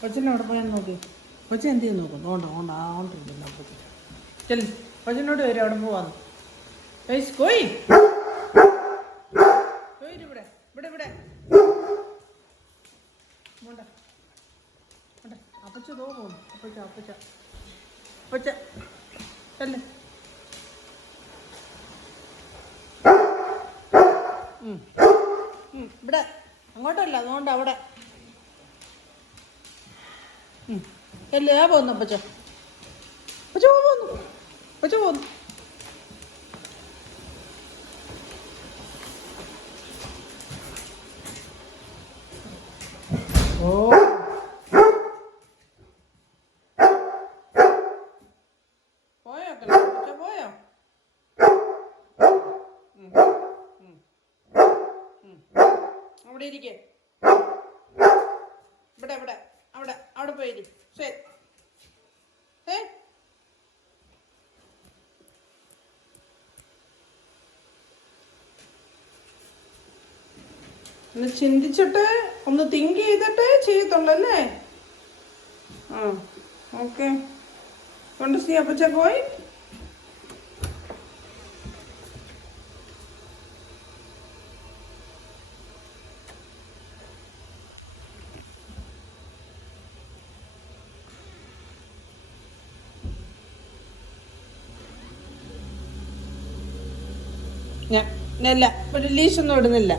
കൊച്ചിനെ അവിടെ പോയാൽ നോക്കി. കൊച്ചി എന്ത് ചെയ്ത് നോക്കും? ഓണ്ടിരിക്കുന്നു കൊച്ചി. ചെല്ലു, കൊച്ചിനോട് വരും അവിടെ പോവാന്ന്. കോയി ഇവിടെ ഇവിടെ ഇവിടെ മോണ്ട അപ്പച്ച തോന്നുന്നു. അപ്പച്ച അല്ലേ? ഇവിടെ അങ്ങോട്ടല്ല, അതുകൊണ്ട് അവിടെ അല്ലേ പോന്നു. അപ്പച്ച പോന്നു. ഓ പോയോ അപ്പച്ച പോയോ? അവിടെ ഇരിക്കേ. അവിടെ പോയിരി. ശരി. ഒന്ന് ചിന്തിച്ചിട്ട് ഒന്ന് തിങ്ക് ചെയ്തിട്ടേ ചെയ്യത്തുള്ളല്ലേ? ഓക്കെ. കൊണ്ട് സി അപ്പച്ച പോയി. ഞാൻ ഒരു ലീഷൊന്നും ഇടുന്നില്ല.